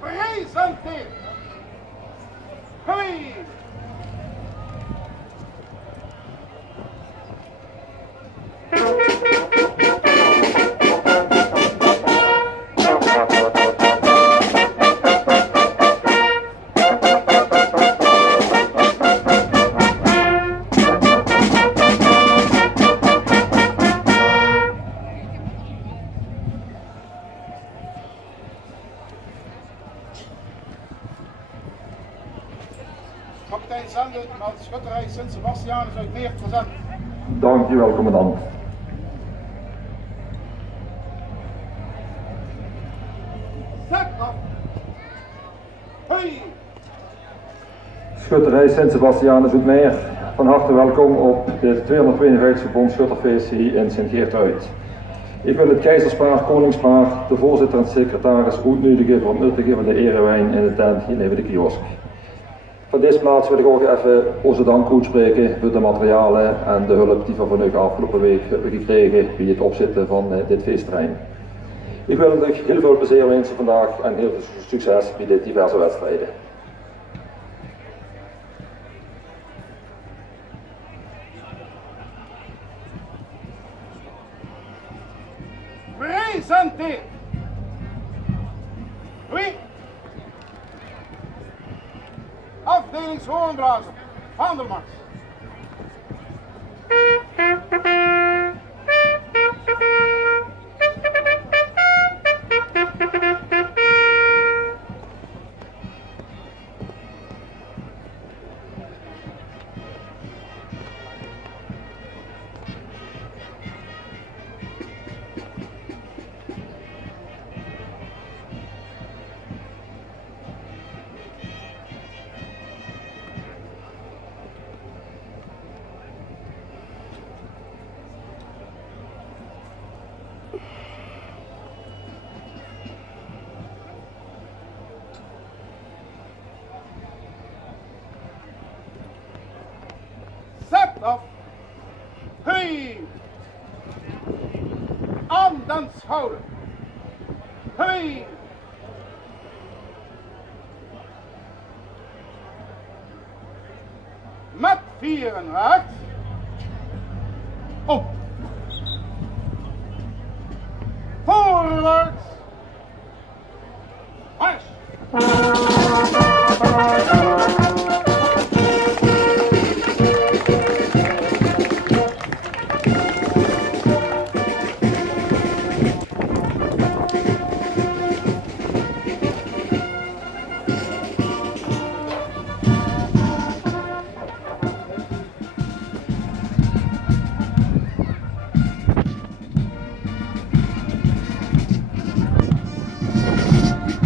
Presente! Hey! Kapitein Zende, meldt schutterij Sint-Sebastianus uit Meer present. Dank u wel, commandant. Zet af! Hey! Schutterij Sint-Sebastianus uit Meer, van harte welkom op de 252e Bond Schutterfeest hier in Sint-Geertruid. Ik wil het keizerspaar, koningspaar, de voorzitter en secretaris uitnodigen voor het nuttigen van de erewijn in de tent hier neven de kiosk. Van deze plaats wil ik ook even onze dank uitspreken voor de materialen en de hulp die we van u afgelopen week hebben gekregen bij het opzetten van dit feestterrein. Ik wil u heel veel plezier wensen vandaag en heel veel succes bij dit diverse wedstrijden. Presente! Wie? Afdelingshoornblazer, Vandermars. Zet af! Hey! Aan den schouder! Hey! Met vieren rechts! Op! Voorwaarts! Mars!